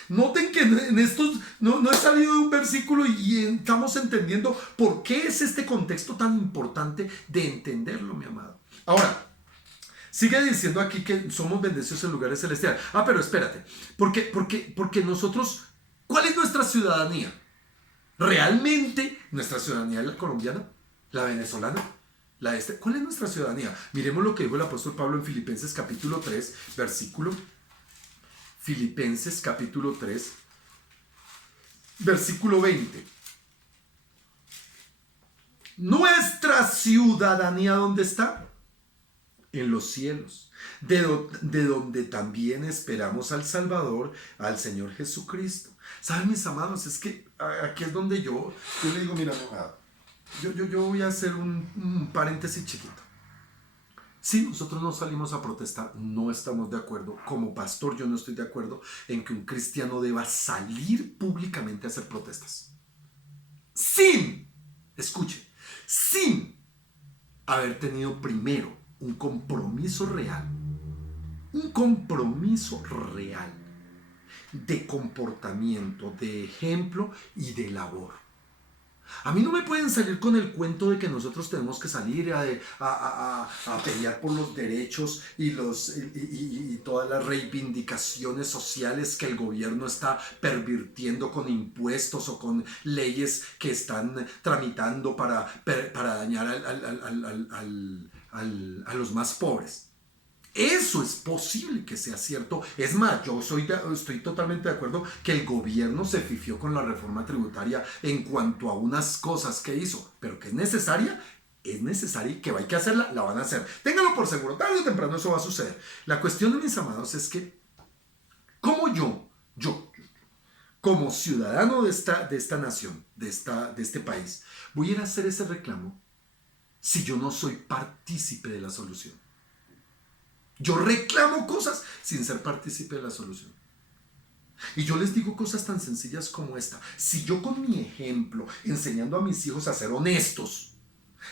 Noten que en estos no he salido de un versículo y estamos entendiendo por qué es este contexto tan importante de entenderlo, mi amado. Ahora, sigue diciendo aquí que somos bendecidos en lugares celestiales. Pero espérate, porque nosotros, ¿cuál es nuestra ciudadanía? ¿Realmente nuestra ciudadanía es la colombiana? ¿La venezolana? ¿Cuál es nuestra ciudadanía? Miremos lo que dijo el apóstol Pablo en Filipenses capítulo 3, versículo. Filipenses capítulo 3, versículo 20. Nuestra ciudadanía, ¿dónde está? En los cielos, de donde también esperamos al Salvador, al Señor Jesucristo. ¿Saben, mis amados? Es que aquí es donde yo le digo, mira, yo voy a hacer un paréntesis chiquito. Si nosotros no salimos a protestar, no estamos de acuerdo. Como pastor, yo no estoy de acuerdo en que un cristiano deba salir públicamente a hacer protestas. Sin haber tenido primero un compromiso real de comportamiento, de ejemplo y de labor. A mí no me pueden salir con el cuento de que nosotros tenemos que salir a pelear por los derechos y todas las reivindicaciones sociales que el gobierno está pervirtiendo con impuestos o con leyes que están tramitando para dañar a los más pobres. Eso es posible que sea cierto. Es más, estoy totalmente de acuerdo que el gobierno se fifió con la reforma tributaria en cuanto a unas cosas que hizo, pero que es necesaria y que hay que hacerla, la van a hacer. Ténganlo por seguro, tarde o temprano eso va a suceder. La cuestión, mis amados, es que como yo, como ciudadano de esta nación, de este país, voy a ir a hacer ese reclamo si yo no soy partícipe de la solución. Yo reclamo cosas sin ser partícipe de la solución. Y yo les digo cosas tan sencillas como esta. Si yo con mi ejemplo, enseñando a mis hijos a ser honestos,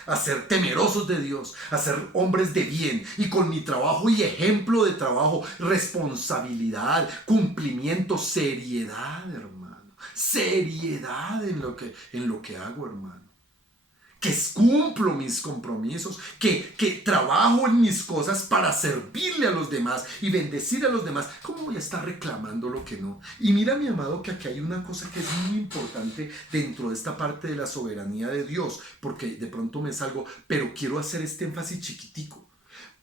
a ser temerosos de Dios, a ser hombres de bien, y con mi trabajo y ejemplo de trabajo, responsabilidad, cumplimiento, seriedad, hermano, seriedad en lo que hago, hermano, que cumplo mis compromisos, que trabajo en mis cosas para servirle a los demás y bendecir a los demás, ¿cómo voy a estar reclamando lo que no? Y mira, mi amado, que aquí hay una cosa que es muy importante dentro de esta parte de la soberanía de Dios, porque de pronto me salgo, pero quiero hacer este énfasis chiquitico.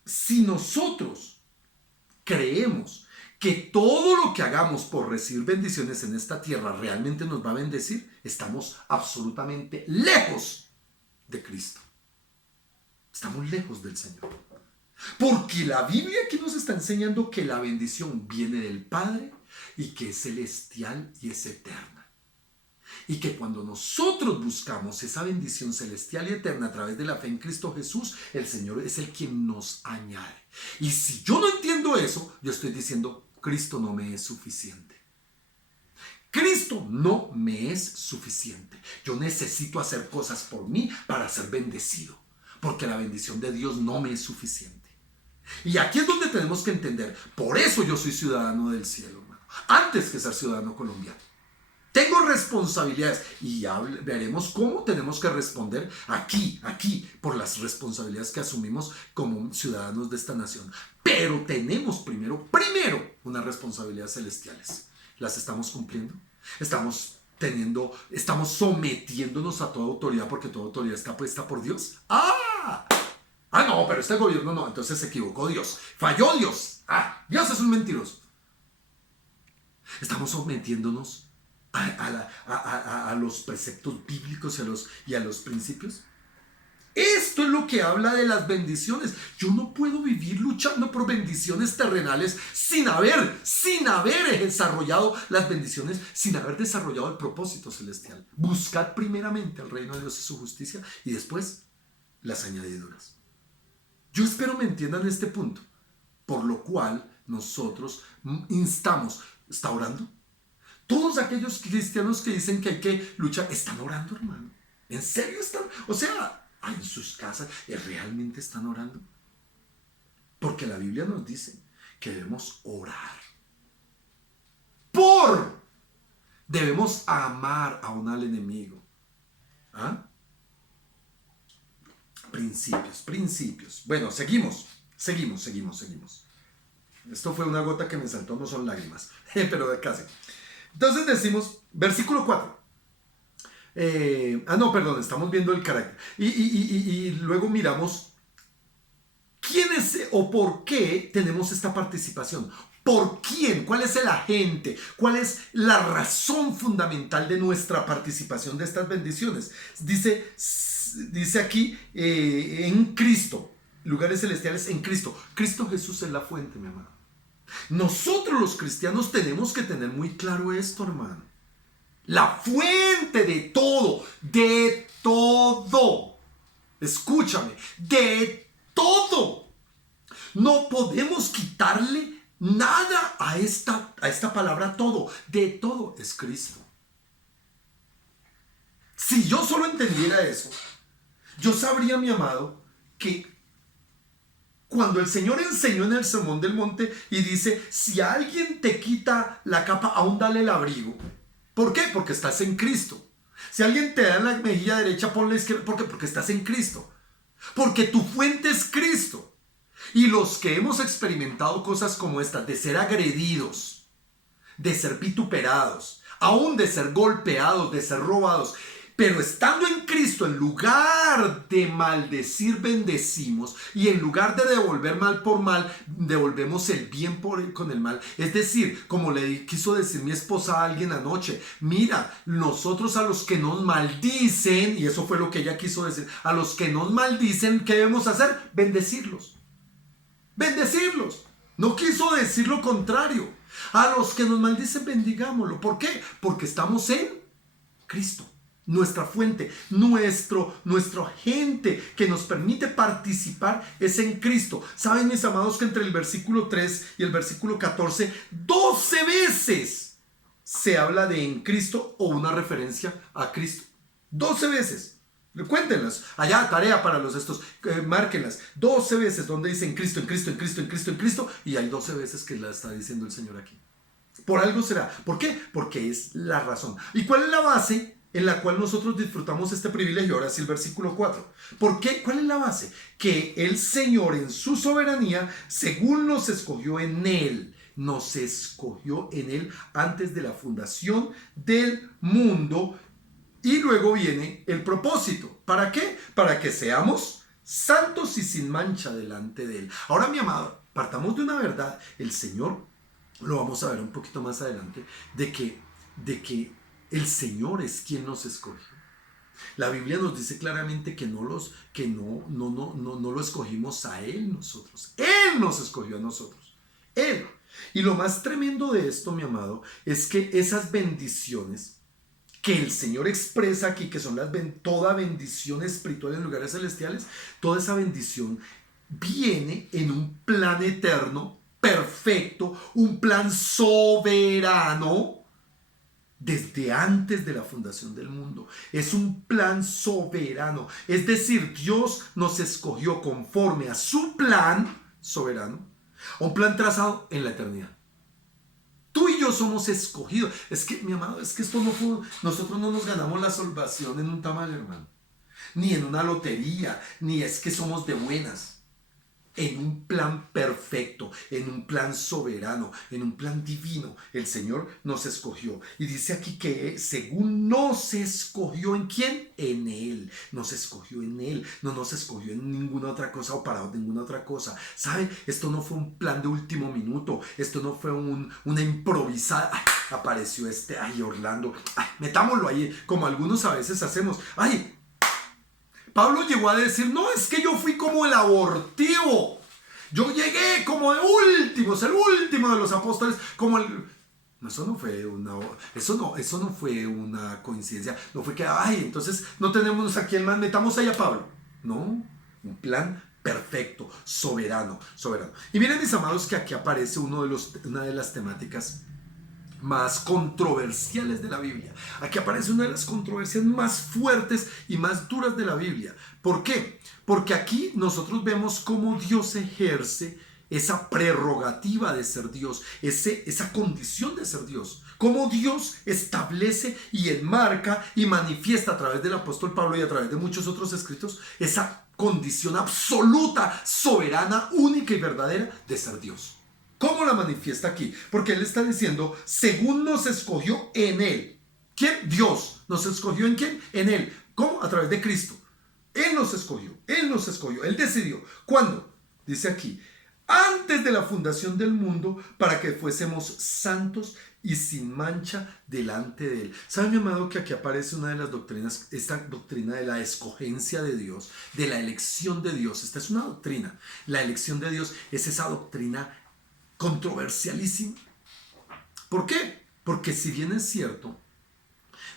Si nosotros creemos que todo lo que hagamos por recibir bendiciones en esta tierra realmente nos va a bendecir, estamos absolutamente lejos de Cristo. Estamos lejos del Señor. Porque la Biblia aquí nos está enseñando que la bendición viene del Padre y que es celestial y es eterna. Y que cuando nosotros buscamos esa bendición celestial y eterna a través de la fe en Cristo Jesús, el Señor es el quien nos añade. Y si yo no entiendo eso, yo estoy diciendo, Cristo no me es suficiente. Cristo no me es suficiente. Yo necesito hacer cosas por mí para ser bendecido, porque la bendición de Dios no me es suficiente. Y aquí es donde tenemos que entender, por eso yo soy ciudadano del cielo, hermano, antes que ser ciudadano colombiano. Tengo responsabilidades y ya veremos cómo tenemos que responder aquí, por las responsabilidades que asumimos como ciudadanos de esta nación. Pero tenemos primero unas responsabilidades celestiales. ¿Las estamos cumpliendo? ¿Estamos sometiéndonos a toda autoridad porque toda autoridad está puesta por Dios? No, pero este gobierno no, entonces se equivocó Dios, falló Dios, Dios es un mentiroso. ¿Estamos sometiéndonos a los preceptos bíblicos y a los principios? Esto es lo que habla de las bendiciones. Yo no puedo vivir luchando por bendiciones terrenales sin haber desarrollado las bendiciones, sin haber desarrollado el propósito celestial. Buscad primeramente el reino de Dios y su justicia y después las añadiduras. Yo espero me entiendan este punto, por lo cual nosotros instamos. ¿Está orando? Todos aquellos cristianos que dicen que hay que luchar, ¿están orando, hermano? ¿En serio están? O sea, en sus casas, ¿realmente están orando? Porque la Biblia nos dice que debemos orar. Debemos amar aún al enemigo. Principios. Bueno, seguimos. Esto fue una gota que me saltó, no son lágrimas, pero de casi. Entonces decimos, versículo 4. Estamos viendo el carácter. Y luego miramos quién es o por qué tenemos esta participación. ¿Por quién? ¿Cuál es el agente? ¿Cuál es la razón fundamental de nuestra participación de estas bendiciones? Dice aquí, en Cristo, lugares celestiales en Cristo. Cristo Jesús es la fuente, mi amado. Nosotros los cristianos tenemos que tener muy claro esto, hermano. La fuente de todo. Escúchame, de todo. No podemos quitarle nada a esta palabra todo. De todo es Cristo. Si yo solo entendiera eso, yo sabría, mi amado, que cuando el Señor enseñó en el Sermón del Monte y dice, si alguien te quita la capa, aún dale el abrigo. ¿Por qué? Porque estás en Cristo. Si alguien te da en la mejilla derecha, ponle la izquierda. ¿Por qué? Porque estás en Cristo. Porque tu fuente es Cristo. Y los que hemos experimentado cosas como estas, de ser agredidos, de ser vituperados, aún de ser golpeados, de ser robados, Pero estando en Cristo, en lugar de maldecir, bendecimos. Y en lugar de devolver mal por mal, devolvemos el bien con el mal. Es decir, como le quiso decir mi esposa a alguien anoche, mira, nosotros a los que nos maldicen, y eso fue lo que ella quiso decir, a los que nos maldicen, ¿qué debemos hacer? Bendecirlos. Bendecirlos. No quiso decir lo contrario. A los que nos maldicen, bendigámoslo. ¿Por qué? Porque estamos en Cristo. Nuestra fuente, nuestro agente que nos permite participar es en Cristo. Saben, mis amados, que entre el versículo 3 y el versículo 14, 12 veces se habla de en Cristo o una referencia a Cristo. 12 veces. Cuéntenlas. Allá, tarea para los estos. Márquenlas. 12 veces donde dice en Cristo, en Cristo, en Cristo, en Cristo, en Cristo. Y hay 12 veces que la está diciendo el Señor aquí. Por algo será. ¿Por qué? Porque es la razón. ¿Y cuál es la base en la cual nosotros disfrutamos este privilegio? Ahora sí, el versículo 4. ¿Por qué? ¿Cuál es la base? Que el Señor en su soberanía, según nos escogió en Él, nos escogió en Él antes de la fundación del mundo. Y luego viene el propósito. ¿Para qué? Para que seamos santos y sin mancha delante de Él. Ahora, mi amado, partamos de una verdad. El Señor, lo vamos a ver un poquito más adelante, de que el Señor es quien nos escogió. La Biblia nos dice claramente que no lo escogimos a Él nosotros. Él nos escogió a nosotros. Él. Y lo más tremendo de esto, mi amado, es que esas bendiciones que el Señor expresa aquí, que son toda bendición espiritual en lugares celestiales, toda esa bendición viene en un plan eterno, perfecto, un plan soberano, desde antes de la fundación del mundo. Es un plan soberano. Es decir, Dios nos escogió conforme a su plan soberano, a un plan trazado en la eternidad. Tú y yo somos escogidos. Es que, mi amado, es que esto no fue... Nosotros no nos ganamos la salvación en un tamal, hermano. Ni en una lotería, ni es que somos de buenas. En un plan perfecto, en un plan soberano, en un plan divino, el Señor nos escogió. Y dice aquí que según nos escogió, ¿en quién? En Él. Nos escogió en Él. No nos escogió en ninguna otra cosa o para ninguna otra cosa. ¿Sabe? Esto no fue un plan de último minuto. Esto no fue una improvisada. Ay, apareció Orlando. Ay, metámoslo ahí, como algunos a veces hacemos. Ay, Pablo llegó a decir, no, es que yo fui como el abortivo. Yo llegué como de últimos, el último de los apóstoles, como el... No, eso no fue una coincidencia. No fue que, ay, entonces no tenemos a quién más, metamos ahí a Pablo. No, un plan perfecto, soberano. Y miren, mis amados, que aquí aparece una de las temáticas más controversiales de la Biblia. Aquí aparece una de las controversias más fuertes y más duras de la Biblia. ¿Por qué? Porque aquí nosotros vemos cómo Dios ejerce esa prerrogativa de ser Dios, esa condición de ser Dios. Cómo Dios establece y enmarca y manifiesta a través del apóstol Pablo y a través de muchos otros escritos esa condición absoluta, soberana, única y verdadera de ser Dios. ¿Cómo la manifiesta aquí? Porque Él está diciendo, según nos escogió en Él. ¿Quién? Dios. ¿Nos escogió en quién? En Él. ¿Cómo? A través de Cristo. Él nos escogió, Él decidió. ¿Cuándo? Dice aquí, antes de la fundación del mundo, para que fuésemos santos y sin mancha delante de Él. ¿Sabe, mi amado, que aquí aparece una de las doctrinas, esta doctrina de la escogencia de Dios, de la elección de Dios? Esta es una doctrina. La elección de Dios es esa doctrina controversialísimo. ¿Por qué? Porque si bien es cierto,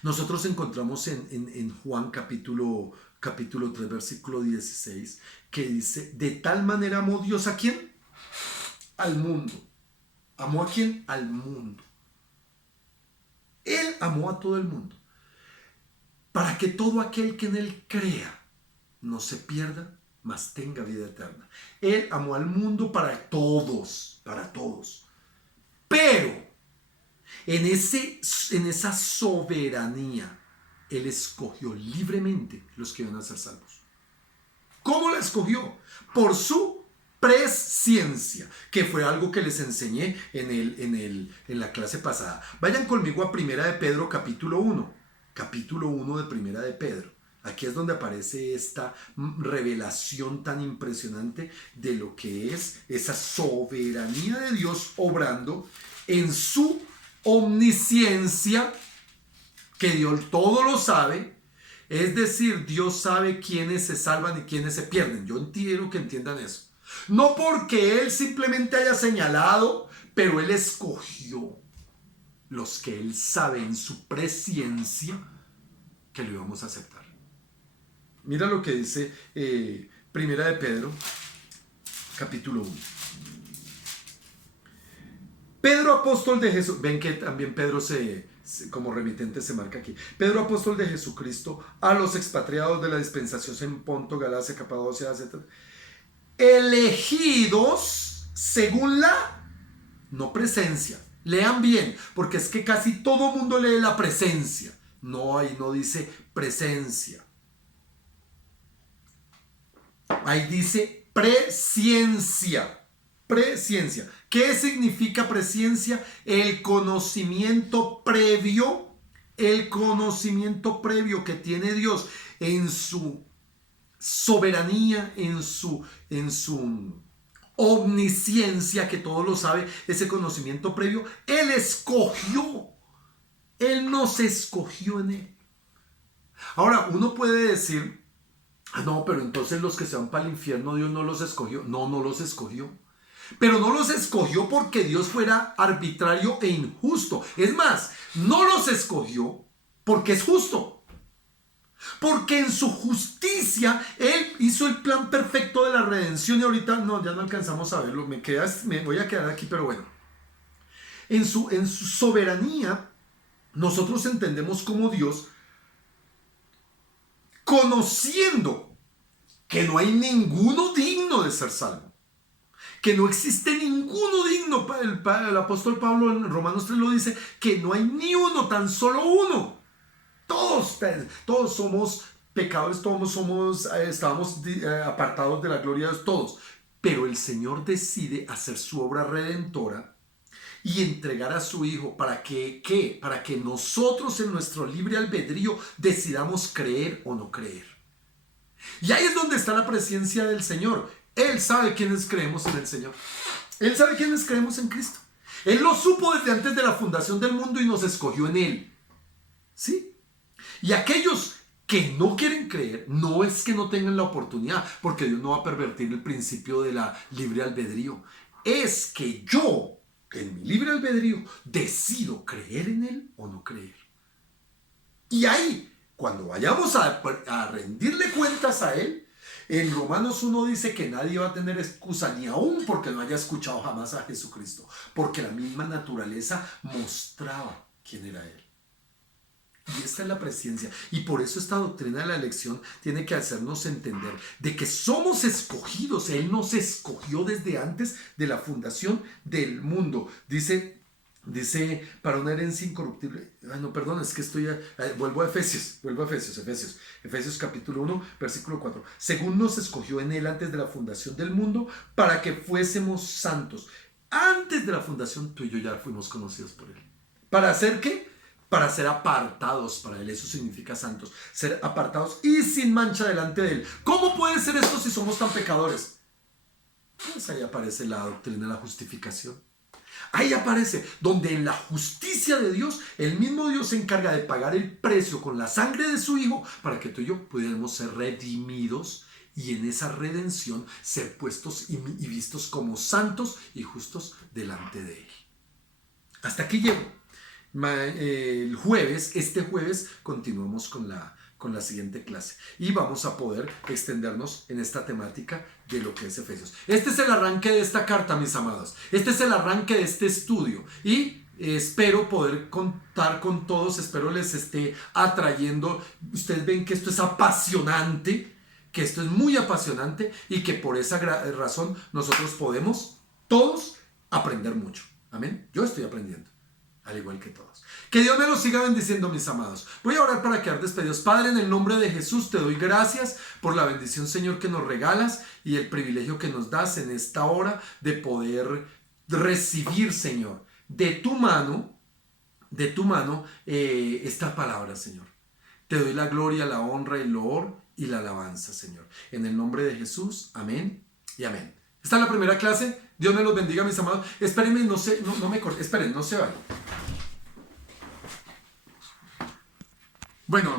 nosotros encontramos en Juan capítulo 3 versículo 16 que dice, de tal manera amó Dios ¿a quién? Al mundo. ¿Amó a quién? Al mundo. Él amó a todo el mundo para que todo aquel que en Él crea no se pierda, mas tenga vida eterna. Él amó al mundo para todos. Pero en esa soberanía, Él escogió libremente los que iban a ser salvos. ¿Cómo la escogió? Por su presciencia, que fue algo que les enseñé en la clase pasada. Vayan conmigo a 1 de Pedro capítulo 1. capítulo 1 de Primera de Pedro. Aquí es donde aparece esta revelación tan impresionante de lo que es esa soberanía de Dios obrando en su omnisciencia, que Dios todo lo sabe. Es decir, Dios sabe quiénes se salvan y quiénes se pierden. Yo quiero que entiendan eso. No porque Él simplemente haya señalado, pero Él escogió los que Él sabe en su presciencia que lo íbamos a aceptar. Mira lo que dice Primera de Pedro, capítulo 1. Pedro, apóstol de Jesús. Ven que también Pedro como remitente se marca aquí. Pedro, apóstol de Jesucristo, a los expatriados de la dispensación en Ponto, Galacia, Capadocia, etc. Elegidos según la, no presencia. Lean bien, porque es que casi todo mundo lee la presencia. No, ahí no dice presencia. Ahí dice presciencia. Presciencia. ¿Qué significa presciencia? El conocimiento previo que tiene Dios en su soberanía, en su omnisciencia, que todo lo sabe, ese conocimiento previo. Él escogió. Él nos escogió en Él. Ahora, uno puede decir, no, pero entonces los que se van para el infierno, Dios no los escogió. No, no los escogió. Pero no los escogió porque Dios fuera arbitrario e injusto. Es más, no los escogió porque es justo. Porque en su justicia Él hizo el plan perfecto de la redención. Y ahorita no, ya no alcanzamos a verlo. Me voy a quedar aquí, pero bueno. En su soberanía, nosotros entendemos como Dios, conociendo que no hay ninguno digno de ser salvo, que no existe ninguno digno. El apóstol Pablo en Romanos 3 lo dice, que no hay ni uno, tan solo uno. Todos somos pecadores, todos estábamos apartados de la gloria de Dios, todos. Pero el Señor decide hacer su obra redentora y entregar a su Hijo para que, ¿qué? Para que nosotros en nuestro libre albedrío decidamos creer o no creer. Y ahí es donde está la presencia del Señor. Él sabe quiénes creemos en el Señor. Él sabe quiénes creemos en Cristo. Él lo supo desde antes de la fundación del mundo y nos escogió en Él. ¿Sí? Y aquellos que no quieren creer, no es que no tengan la oportunidad, porque Dios no va a pervertir el principio de la libre albedrío. Es que yo, en mi libre albedrío, decido creer en Él o no creer. Y ahí, cuando vayamos a rendirle cuentas a Él, en Romanos 1 dice que nadie va a tener excusa, ni aún porque no haya escuchado jamás a Jesucristo, porque la misma naturaleza mostraba quién era Él. Y esta es la presciencia. Y por eso esta doctrina de la elección tiene que hacernos entender de que somos escogidos. Él nos escogió desde antes de la fundación del mundo. Dice para una herencia incorruptible. No, perdón, es que vuelvo a Efesios capítulo 1, versículo 4. Según nos escogió en Él antes de la fundación del mundo, para que fuésemos santos. Antes de la fundación, tú y yo ya fuimos conocidos por Él. ¿Para hacer qué? Para ser apartados para Él. Eso significa santos. Ser apartados y sin mancha delante de Él. ¿Cómo puede ser esto si somos tan pecadores? Pues ahí aparece la doctrina de la justificación. Ahí aparece donde en la justicia de Dios, el mismo Dios se encarga de pagar el precio con la sangre de su Hijo para que tú y yo pudiéramos ser redimidos y en esa redención ser puestos y vistos como santos y justos delante de Él. Hasta aquí llego. Este jueves continuamos con la siguiente clase y vamos a poder extendernos en esta temática de lo que es Efesios. Este es el arranque de esta carta, mis amados. Este es el arranque de este estudio y espero poder contar con todos, espero les esté atrayendo. Ustedes ven que esto es apasionante, que esto es muy apasionante y que por esa razón nosotros podemos todos aprender mucho. Amén. Yo estoy aprendiendo, al igual que todos. Que Dios me los siga bendiciendo, mis amados. Voy a orar para quedar despedidos. Padre, en el nombre de Jesús te doy gracias por la bendición, Señor, que nos regalas y el privilegio que nos das en esta hora de poder recibir, Señor, de tu mano esta palabra, Señor. Te doy la gloria, la honra, el loor y la alabanza, Señor. En el nombre de Jesús, amén y amén. Esta es la primera clase. Dios me los bendiga, mis amados. Espérenme, no me corten. Esperen, no se vayan. Bueno, hermano.